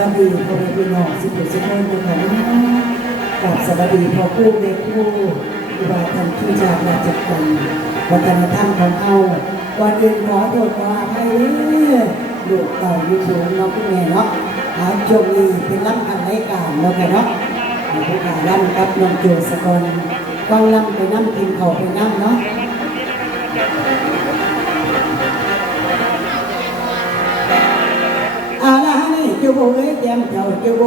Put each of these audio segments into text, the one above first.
วัสดีพ่อแม่พี่น้องสุขุมสุขคนนะกับสวัสดีพ่อคู่แม่คู่อุบาทันที่จากราชกันวัฒนธรรมของเขาวันอื่นขอโทษขออภัยเด้อลูกเต่าอยู่สูงน้องคุณแม่เนาะอาช่วงนี้เป็นรับอันไรการเนาะค่ะเนาะผู้ขาล่ำกับน้องโจสกลกองล่ำไปน้ำกินเขาไปน้ำเนาะ นี่จูบเอ้ยแก้มเจ้าจูบ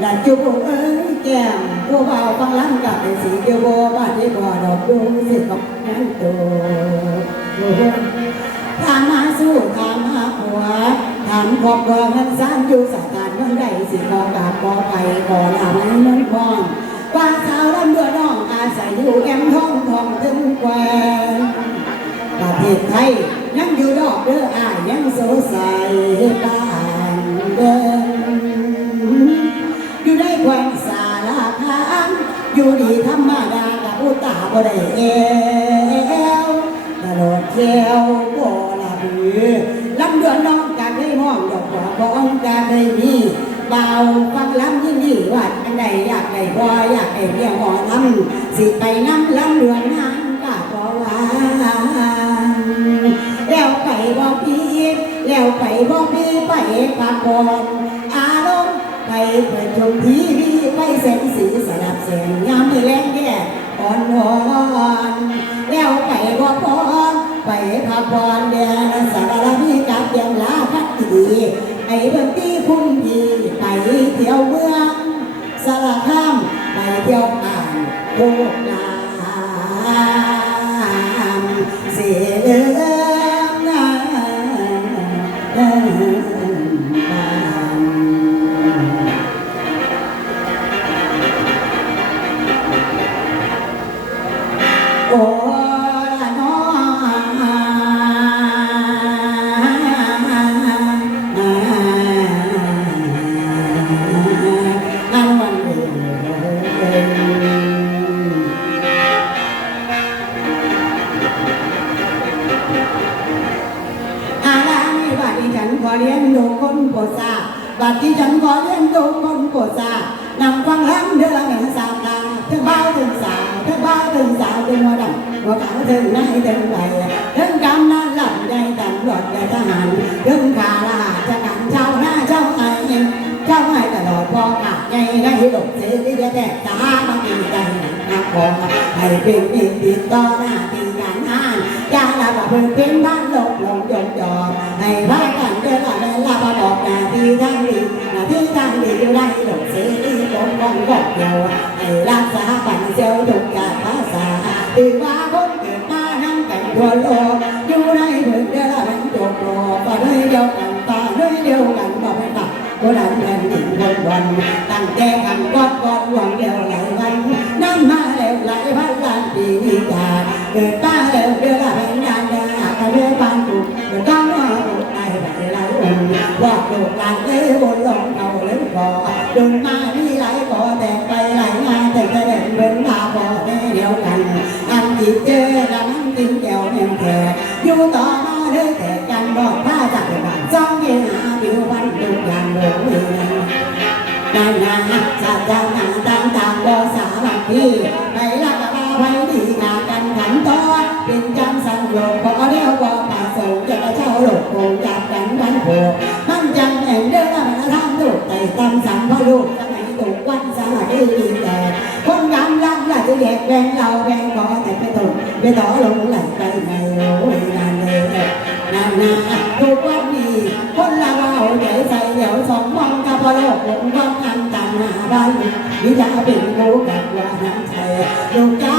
และจูบเอ้ยแก้มผู้บ่าวฟังล้ำกับไอ้สีจูบบ้านที่บ่อดอกดูสิกับนั้นตัวถามมาสู้ถามมาหัวถามครอบครัวเงินสานอยู่สถานเมืองใดสิขอกราบขอไปขอลาให้เมืองพองว่าสาวลำเดือน้องอาศัยอยู่แอมท้องทองถึงแควประเทศไทยยังอยู่ดอกเด้ออายยังโสใสบ้าน เดิมอยู่ได้ควนสาราคามอยู่ดีธรรมดากับอุตตาบ่ได้เอวตลอดเที่ยวบ่ละบือลำเดือนน้องกากได้ห้องดอกบัวของกากได้มีเบาฟังลำยิ่งดีว่าอันใดอยากได้บ่อยากได้เรียกหมอลำสิไปน้ำลำเดือนนั้น แล้วไปบอกพี่ไปพักผ่อนอารมณ์ไปเปิดชมทีวีไปแสงสีสลับแสงยามไม่แรงแก่อ่อนหอนแล้วไปบอกพรไปพักผ่อนแดนสารพีกับเดียงลาพักดีไปเบิ่งที่คุ้มพีไปเที่ยวเมืองสารคามไปเที่ยวอ่างโคกลา บบัดที่ฉันขอเลี้ยงดูคนโปรดทราบนำฟังล้ำเดือนละหนึ่งสามตาถึงเบ้าถึงสาวถึงเบ้าถึงสาวถึงหัวดำหัวขาวถึงนา ดีหลงมองกอกเดียวให้รักษาปันเซียวทุกการภาษาถือว่าคนเกิดมานั่งกันทั่วโลกอยู่ในเพิ่งเดินละมันจบโลกก็เลยเดียวกันตาเลยเดียวกันก็ไม่ตัดก็ดันแผ่นดินคนวันตั้งแต่กันกอดกอดหวังเดียวหลายวันนั่นมาแล้วหลายพันล้านปีนี้จาเกิดมาแล้วเดือนละเป็นงานยากกระเรื่องบ้านถูกเกิดต้องมาถูกได้หลายหลายองค์ว่าโลกลานเอ้บนหลงเขาเล่นก่อโดนมา อันจิตเจอแล้วมันกินแก้วแม่แท้อยู่ต่อมาเด้อแต่กันบอกผ้าจากบ้านจ้องเย็นหาผิววันทุกอย่างหลงเลยนานาสาจานาตามตามบอสาบังพี่ไปรักกับไว้ดีงากันขันตอนเป็นจำสังโยมพอเรียวบอกป่าสูงจะกระเช้าหลบโกงจับกันวันโผมันจังแห่งเดินมาทำลูกไต่ตำสังพ่อลูกสมัยถูกวันสาดีดีแต่ แยกแบ่งเราแบ่งบอแต่ไปตกไปต่อลงไหลไปไงโอ้ยนานเลยนานาทุกวันนี้คนละเราเดี๋ยวใส่เดี๋ยวสองมองกับพอโลกผมก็ทำตามหน้าบ้านนี่จะเป็นรู้กับว่าน้ำใจลูกจ้า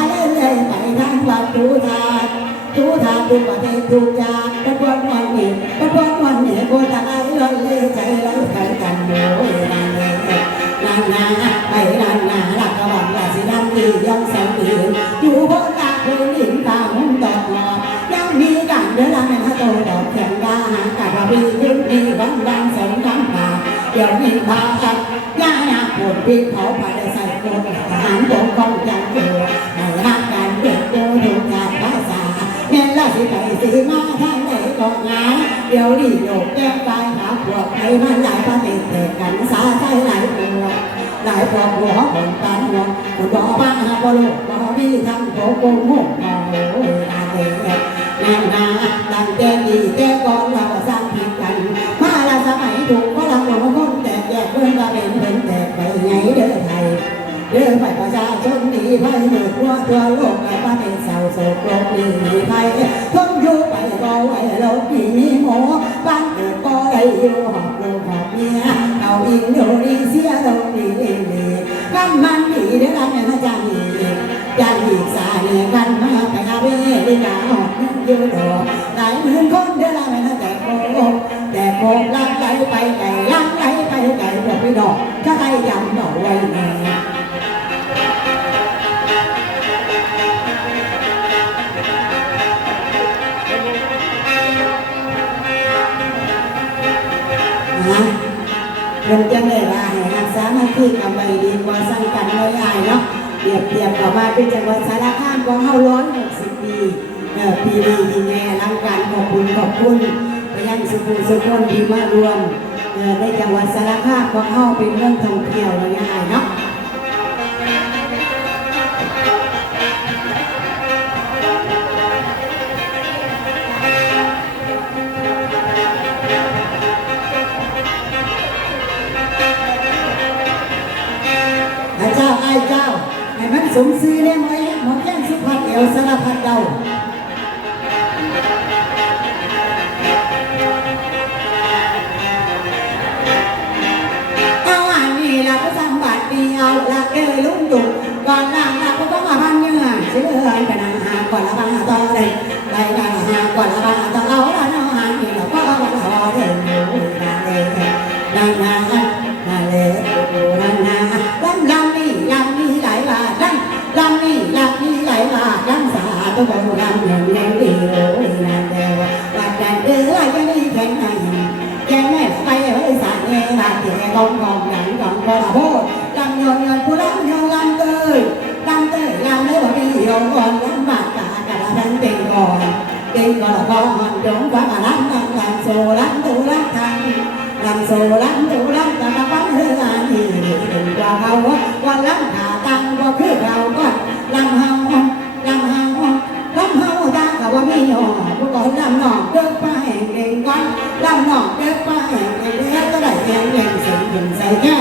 ดีวันวันสองคำมาเดี๋ยวนี้พากันย่าหนาปวดปีเขาพาได้ใส่คนทหารปกครองจังเกิดให้รักกันเด็กโตถูกการภาษาแม่ละสิไปสิมาทางไหนเกาะงานเดี๋ยวดีโยกแก้ไปหาพวกใครมันหลายประเทศแต่กันสาใจหลายตัวหลายครอบครัวคนกันหัวคนบอกบ้าหาบ่ลูกบ่มีทำโกโกโง่โอ้ยอาเดแน่นาตั้งแต่ดีแต่ก่อนเรา ไปไงเด้อไทยเรื่อไปประชาชนดีไปเหนือทั่วทั่วโลกไปประเทศเศร้าโศกโลกดีไปทนอยู่ไปก็ไหวโลกดีมีหมอบ้านเกิดก็ได้อยู่หอบลูกหอบเมียเอาอินโดนีเซียโลกดีดีกันมันดีเด้อกันนะจ๊ะนี่ยาอีกสาเนี่ยกันมาไปหาเวดีกาหอบเงินอยู่ดอกหลายหมื่นคนเด้อละแม่นะแต่โกแต่โกลังไหลไปไกลาสร้างกันน้อยหายเนาะเปรียบเทียบกับว่าเป็นจังหวัดสารคามของเฮาร้อน60ปีเออปีนี้ที่แน่รังการขอบคุณขอบคุณไปยังสุขุมสุขคนที่มารวมเออในจังหวัดสารคามของเฮาเป็นเรื่องท่องเที่ยวน้อยหายเนาะ มันสมซื้อได้ไหมหมอแก้นสุภัทรเอวสารพัดเดาเอาอันนี้ละก็สร้างบาทดีเอาละเอ้ยลุงตุ่ก่อนนางละก็ต้องมาพันเนื้อเชื่อไปนางหาก่อนละบางต่อเลยไปนางหาก่อนละบางต่อเอาละน้อำลำโซลำตูลำทางลำโซลำตูลำจะมาฟังเรื่องนี้ถึงกว่าเขาวันลำขาตังว่าคือเราก็ลำเฮาลำเฮาลำเฮาตากับว่ามีหอผู้ก่อนลำหนอกเดินป้าแห่งเองก้อนลำหนอกเดินป้าแห่งเองแล้วก็ได้แข่งเก่งสมถึงใส่แค่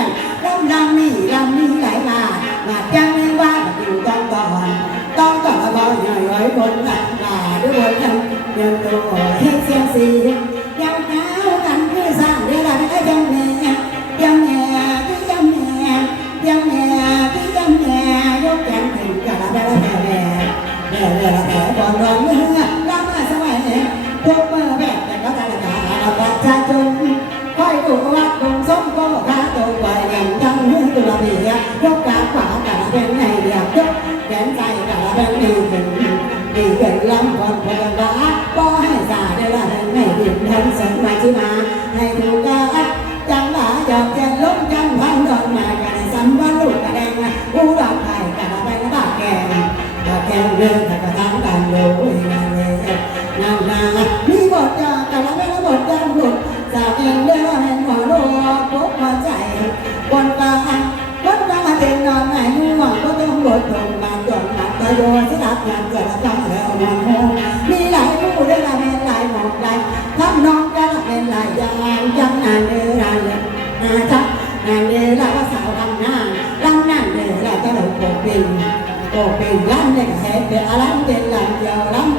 เกินล้ำความพยาบาทก็ให้สาได้ละแห่งไม่ดินทั้งสันมาชิมา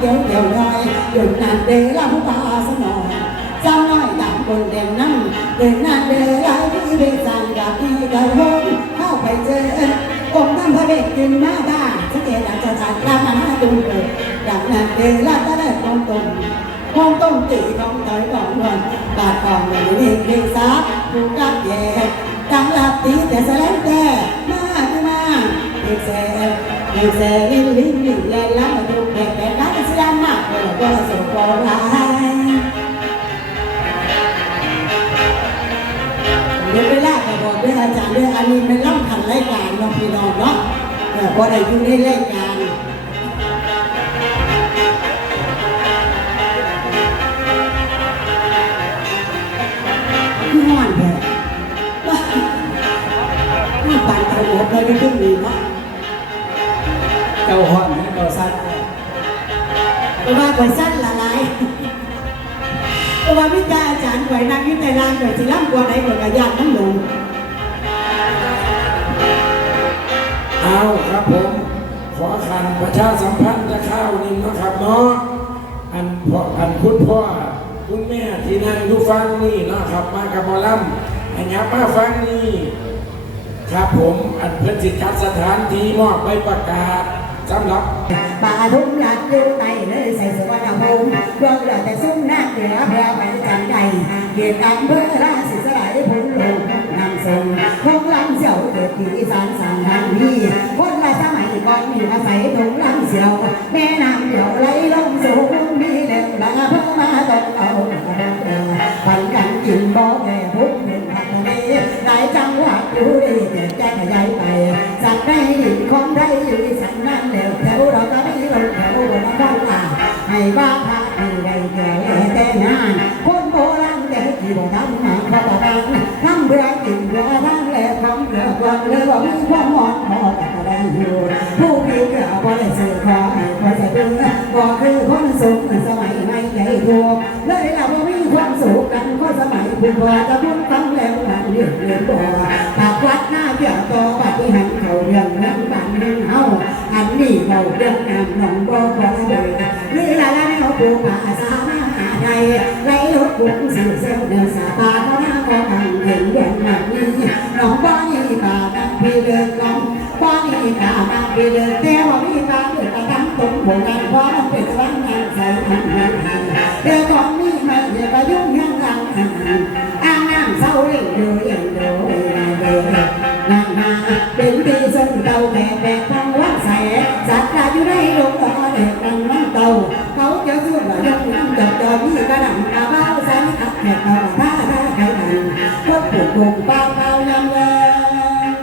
เดียวเดียวน้อยหยุดนานเดลำตาสนอยสาน้อยต่างคนเด่นนั่งเดินนานเดลาที่เป็นสังกับที่กระหงเข้าไปเจอองค์ท่านพระเดชขึ้นมาบ้านสเกตอาจจะทานร้านอาหารดุเกิดดังนั้นเดลาตะเลิศกองตนกองต้มตีกองต่อยกองนวลบาดกองเลยเรียกเรียกซับผูกกับแย่ดังหลับตีแต่สลงแต่มาคือมาเด็กแส Hãy subscribe cho kênh Ghiền Mì Gõ Để không bỏ lỡ những video hấp dẫn เดี๋ยวไปลากไปบอกด้วยอาจารย์ด้วยอันนี้เป็นล่ำขันรายการเน้องพี่น้องเนาะพอได้อยู่ในรายการ อารย์ข่อยนั่งอยิ่ในร้านข่อยสิล่ำกว่าไหนข่อยกระยานน้ำหลงเอาครับผม ขอขันประชาสัมพันธ์จะข้าวนี่เนะครับเนาะอันพ่ออันคุณพ่อคุณแม่ที่นั่งอยู่ฟังนี่นะครับ มากับหมอลำอันยับมาฟังนี่ครับผมอันเพิ่นสิตจัดสถานที่มอบใบประกาศสำหรับป่าทุ่งหลัดอยู่ในเลยใส่สวรรณภูมิเรื่องเหลือแต่สุ เกียรติอำเภอราศีสลายพ้นลงนำทรงคงลำเสียวเกิดที่อีสานสามทางนี้คนละสมัยก่อนมีอาศัยตรงลำเสียวแม่น้ำเดียวไหลลงสู่มีเล็กละเพิ่งมาตกเอาปันกันกินบ่แก่ทุกเดือนพักนี้หลายจังหวัดอยู่ดีแต่แจ้งขยายไปสัตว์ได้ดินของได้อยู่ที่สันนั่นแล้วแถวเราก็ไม่ลงแถวบนน้ำตาให้บ้าพาที่ได้แก่แต่งาน ทำเรือความเรือว่ามีความหมอนพอแต่ก็ได้อยู่ผู้มีเรือพอได้สื่อขอให้พอจะดึงบอกคือคนสูงสมัยไม่ใหญ่ทัวเลยเราว่มีความสุขกันก็สมัยคุณพอจะพูดฟังแล้วกันเรื่องเรื่องตัวปากวัดหน้าเกี่ยวต่อปฏิหันเขาเรื่องนั้นบ้านเรื่องเฮาอันนี้เขาเรื่องงานหนองบ่บ่เลยหรือละละเขาปูป่าสามาหาใด ไรรถบุกสื่อเซลเดินสาบานเขาหน้าก็บังเห็นเรื่องแบบนี้หนองบ่ยี่ป่าดังพี่เดินลองบ่ยี่ป่าดังพี่เดินแต่ว่ามีป่าเดินกระดังตรงหัวกันเพราะมันเป็นรั แม่เอนนี้มันจะไปยุ่งยังรังหันหันอ้างน้าเร่งดูอย่างดูเร่งนางมาเป็นปีส้นเตาแบกแบกทางวัดแสสัตาในโลกต่อเด็กนังน้ำเตาเขาจะสู้กับยกน้ำจับจอมีกระดังเบาสันหกต่อท่าท่าไก่กันพบผูกกงเป้าเป้ายำแรง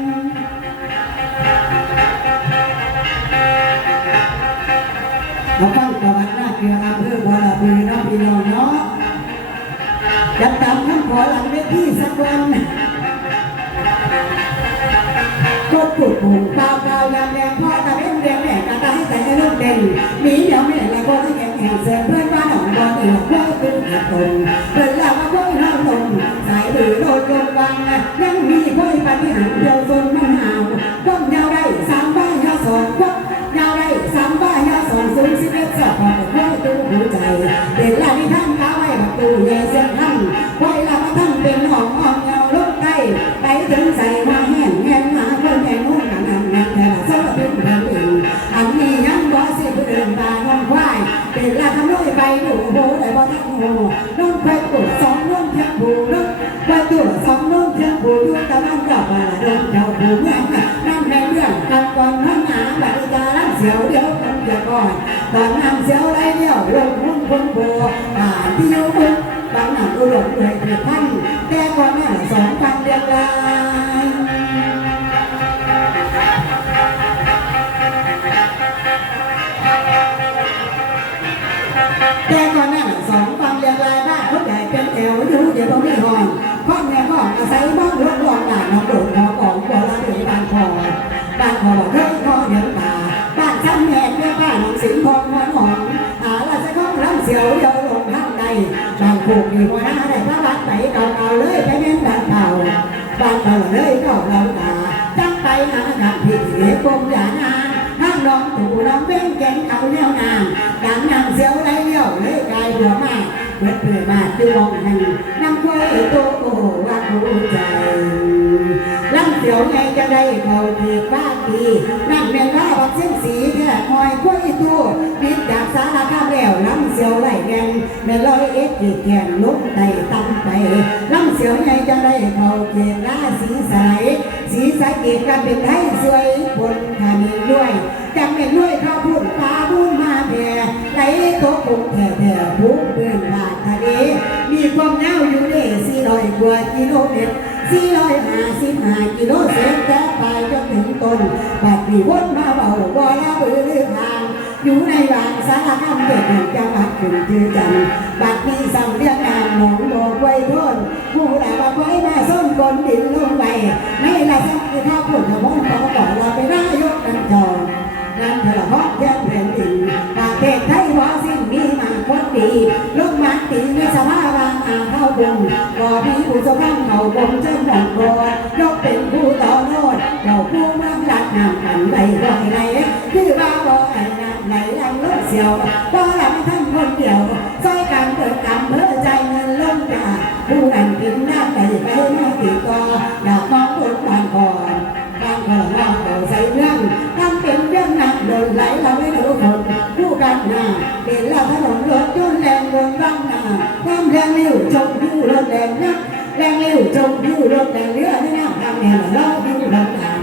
เราฟังประวัติราชเรืออำเภอวาราบือน้องพี่น้องเนาะจะตามคำขอหลังเวทีสักวัน ก็ปลุกปุ่มเปล่าเปล่ายามแดงพ่อตาเล่นเรียงแดงกระต่ายแต่ในลูกเด่นหนีเดี๋ยวแม่ละก็ที่แข็งแข็งเสือเพื่อนบ้านหนองบอลอีกว่าตึ้งหักตรงเป็นลาว่าพ่อยน้องลงสายบือโดนลงวังยังมีพ่อยปฏิหารเดียวจนมันหาวก้มยาวได้สามบ้านยาวสองก้มยาวได้สามบ้ายาวสองสูงสิบเอ็ดสอบพอเป็นผู้ตู้หัวใจเด่นลาที่ท่านท้าไว้ประตูเยเสียงท่าน ยวก่อนตอนนั่งเสียวไรเดียวลงมุ่งคนโบผ่านที่ยุบุกบางหนังอุดมเลยเพียพันแต่ก่อนนั่นสองพันเรียงรายแต่ก่อนนั้นสองฟังเรียงรายบ้านเขาใหญ่เป็นแถวอยู่เดี๋ยวต้องมีห้องห้อแม่ห้ออาศัยบ้านรถรองหลานน้องโดดหอของบัวละเดือบานคอบานคอเคยคอเดีย ผูกอยู่หัวหน้าได้พระบาทไปเก่าๆเลยไปเน้นบ้านเก่าบ้านเก่าเลยเก่าเราตาจังไปหาทางพี่เด็กกงยานานั่งน้องตู่น้องเบ้งแกงเอาแนวนางดังนางเสียวไรเลี้ยวเลยกายหัวมากเปิดเผยมาดอยู่มองหันน้ำควยโตโอ้ว่าหัวใจ เสียวไงจะได้เขาทีฟ้าปีนั่นแม่นว่าวัดเส้นสีแค่หอยกล้วยตู้ปิดจากสารคามแล้วลำเสียวไหลแดงแม่ลอยเอ็ดจีแกนลุกไต่ตั้งไปลำเสียวไงจะได้เขาเกศราสีใสสีสะเกดกันเป็นไทยสวยบนทานีด้วยจำเป็นด้วยเขาพูดปลาบุญมาแผ่ไหลตกคงแผ่แผ่พุ่งเปื้อนบาดทะเลมีความยาอยู่เด้สี่ร้อยกว่ากิโลเมตร สี่ร้อยห้าสิบห้ากิโลเซนแต่ไปจนถึงตนบัดนี้วนมาเบาบ่ละบือลือทาง อยู่ในบางสารคามเด็กแห่งจังหวัดขึ้นชื่อจันบัดนี้สั่งเรียกงานหนองโดไว้ทนผู้ดาบไว้มาส้นกลดินลงไปในละสักที่พ่อพูดกับพ่อพ่อบอกเราไปนายกกันจองนั่นเถอะพ่อแย่แผ่นดินประเทศไทยว่าสิ่งมีมาคนดี มันตีในสภาพางอาเข้าบุญก็มีผู้สมังเขาบงเจ้าหมดกอดยกเป็นผู้ต่อโน้ตเราผู้มั่งรักนำกันไปบ่อยไหนคือว่าบ่ไอ้นำไหนลังลูกเสียวบ่หลังท่านคนเดียวซอยกันเกิดกรรมเมื่อใจเงินล้นจาผู้นั้นกินน้ำไปไปไม่ติดต่อดอกมองบนบานก่อนบางคนว่าโตใส่เรื่องทำเป็นเรื่องหนักโดนไหลเราไม่รู้ผล ผู้กันหน้าเป็นเราถนนรถยนต์แรงโดนบ้างหน้าความแรงลิ้วจมอยู่รถแรงนักแรงลิ้วจมอยู่รถแรงเรือนี่นะทำเนี่ยเราอยู่รถทา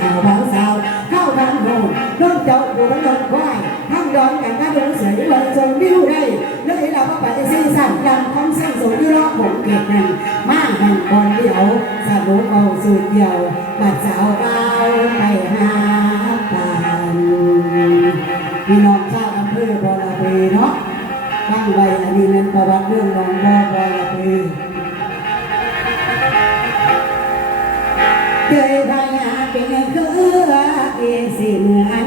หาวบางสาวเข้ากันโหนโดนเจ้าบุญลงควายทั้งดอนกันก็โดนเสือเลยจนดิ้วได้เลยเราก็ไปซีสั่นดังคำสั่งสูงที่รอบผมเก็บนั่นมาแห่งคนเดียวสรุปเอาสูตรเดียวบัดสาวเบาไปหาปานพี่น้องชาวอำเภอบอระเบเนาะตั้งไว้อันนี้นั้นประวัติเรื่องหลวงพ่อบอระเบ I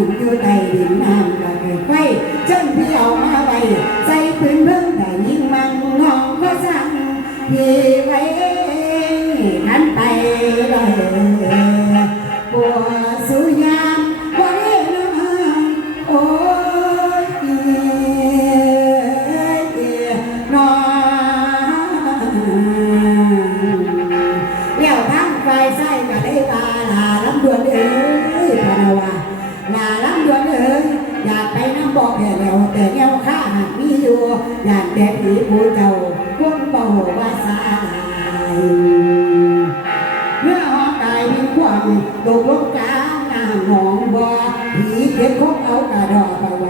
ลือดหอยู่ใต้ดินน้ำก็เกิดไฟจนพี่เอามาไว้ใส่ปืนเบิ่งแต่ยิงมังน้องก็สั่งพี่ไว้นั้นไปเลย เมื่อหอกายมีความตกลงกลางน้ำหนองบ่อผีเก็บของเอากระดอกไปได้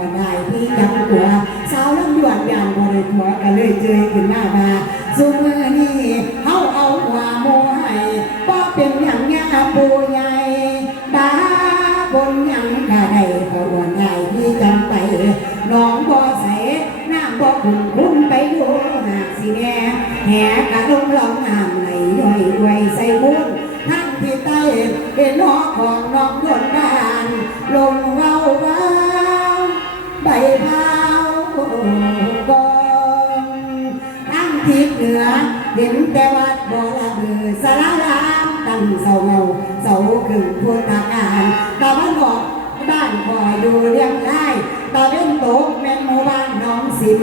อยดูเรียงได้ตะเว้นตกแม่นหมู่บ้านน้องสิม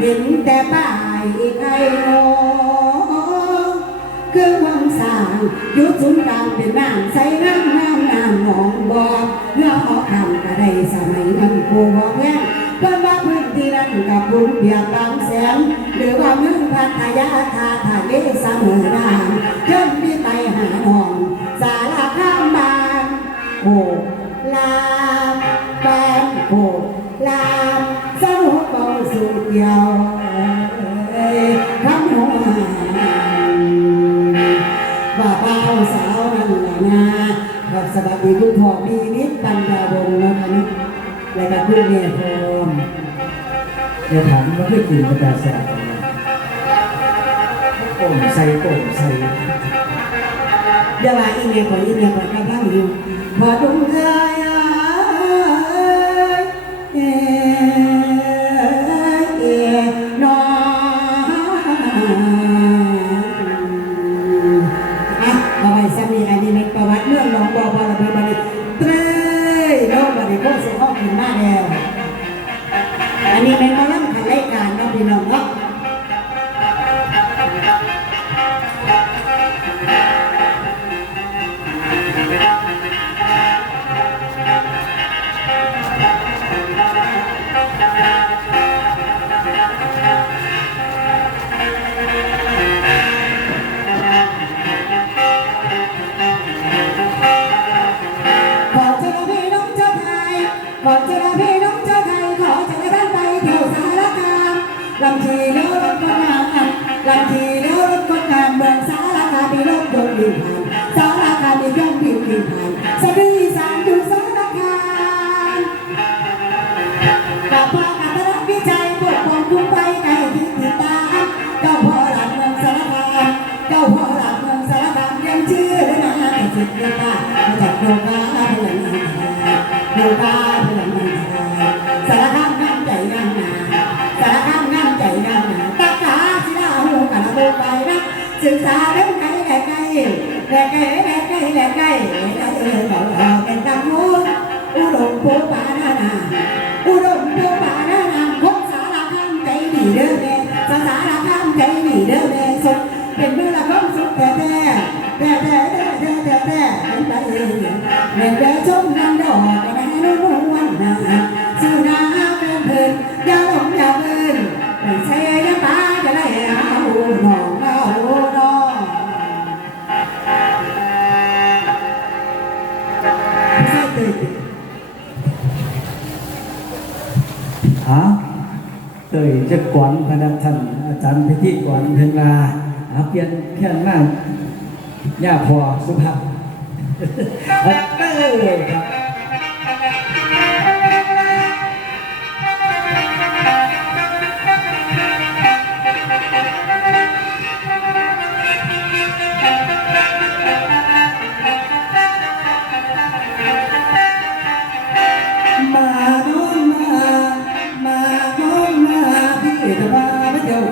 เห็นแต่ป้ายอีกไอ้โนคือวังสร้างยุดศูนย์กลางเป็นน้ำใส่น้ำน้ำน้ำหนองบ่อเมื่อออกคำก็ได้สมัยนั้นผู้บอกแล้เพิ่นว่าพื้นที่นั้นกับบุญเบียบบางแสนหรือว่าเมืองพัทยาทาทะเลสมอน้ำเชิญพี่ไปหาหนองสารข้ามบานโบกลา นโบกลามสนุกเบาสุดเดียวเอ้ยคำหัวว่าเบาสาวนั่นแหละนะกับสวัสดีคุณพ่อมีนิดปัญญาวงศ์นะคะนี่แล้วก็คุณแม่พรอมเดี๋ยวถามว่าไม่กินกระดาษสบกันนโป่งใส่โป่งใส่เดี๋ยวว่าอีเมลของอีเมลของกำลังอยู่พอดุงเอ้ย ศึกษาเรื่องไกลแหลกไกลแหลกไกลแหลกไกลแหลกไกลแหลกไกลเราเป็นตำมูอุดมภูปานานาอุดมภูป่านานาพบสารคามใจดีเด้อแม่สาสารคามใจดีเด้อแม่สุดเป็นเมื่อละความสุขแต่แต่แต่แต่แต่แต่แต่แต่เป็นไปเองแม่แม่ชมนางดอกแม่นุ่นวันนาสื่อนา เตยจะกวนพนักท่านอาจารย์พิธีกวนเพิ่นลาหาเปลี่ยนเพี้ยนมากย่าพอสุภาพเอ้ยครับ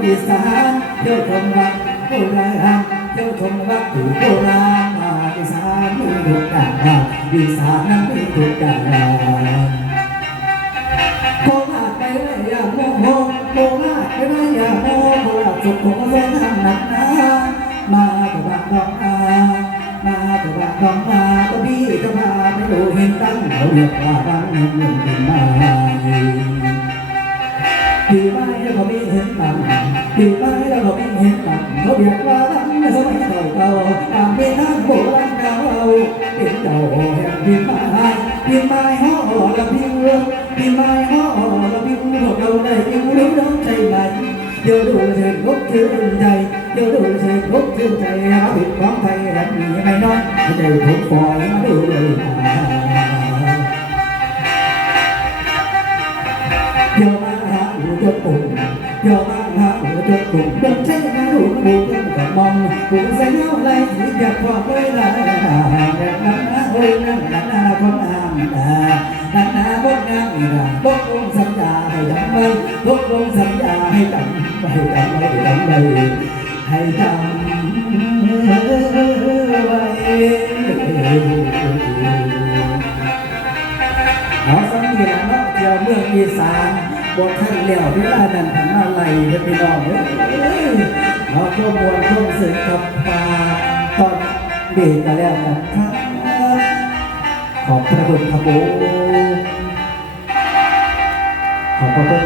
อีสานเที่ยวชมวัดโบราณเที่ยวชมวัดถูโบราณมาอีสานมีทุกอย่างอีสานนั้นมีทุกอย่างโคราชไปไรอย่าโมโหโคราชไปไรอย่าโมโคราชสุดของเส้นทางหนักนามาตะบักดอกอามาตะบักดอกมาตัวพี่จะพาไปดูเห็นตั้งเขาเรียกว่าบ้านหนึ่งหนึ่งเป็นมาปี từ tay đã có anh hẹn tặng có biết qua lắm là sống anh đầu cầu. Làm bên thác bộ lắm cao đến đầu hẹn thiên mai thiên mai họ là thiên hương thiên mai họ là thiên hương một đầu này yêu đúng đống chảy lạnh yêu đủ dệt gốc chưa thầy yêu đủ dệt gốc chưa thầy áo bị con thầy đẹp như mày nói. Thầy thuốc phò em đủ lời cho mang hạ ở cùng đâm trách ngã đủ bù thân mong. Cũng sẽ nhau lại chỉ gặp họ mới là hàng năm á ôi năm năm là con hàng đà. Năm á bốc ngang thì là bốc ông sẵn đà hay đắm mây. Bốc ông sẵn đà hay đắm hay đắm hay Hãy subscribe cho kênh Ghiền Mì Gõ Để không bỏ lỡ những video hấp dẫn บอกท่านเลี้วที่ว่านั้นถึงมาไหลจะไปลองเฮ้ยเอาข้อมูลข้อมูลกับปาตอนเด็กกันแล้วนะครับขอบพระคุณครับโบขอบพระคุณ